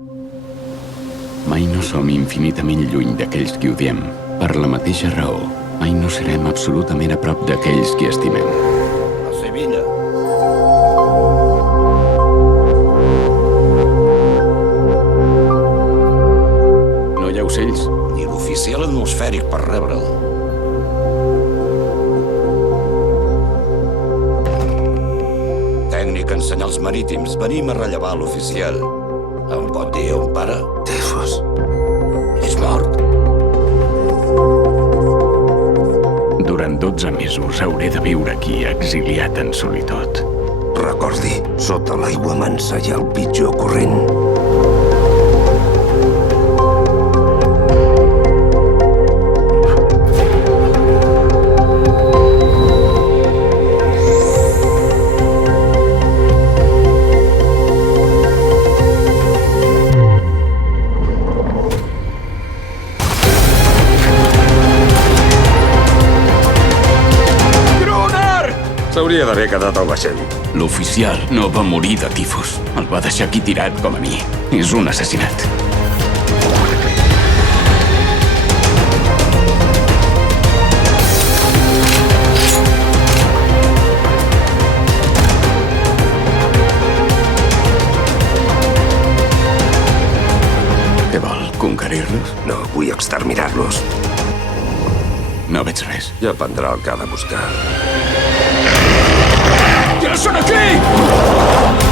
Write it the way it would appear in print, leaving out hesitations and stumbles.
Mai no som infinitament lluny d'aquells qui odiem. Per la mateixa raó, mai no serem absolutament a prop d'aquells qui estimem. A Sevilla. No hi ha ocells? Ni l'oficial atmosfèric per rebre'l. Tècnic en senyals marítims. Venim a rellevar l'oficial. Em pot dir on para? Tifus. És mort. Durant 12 mesos hauré de viure aquí, exiliat en solitud. Recordi, sota l'aigua mansa hi ha el pitjor corrent. S'hauria d'haver quedat al vaixell. L'oficial no va morir de tifus. El va deixar aquí tirat com a mi. És un assassinat. Què vol, conquerir-los? No, vull exterminar-los. No veig res. Ja prendrà el que ha de buscar. Ja són aquí!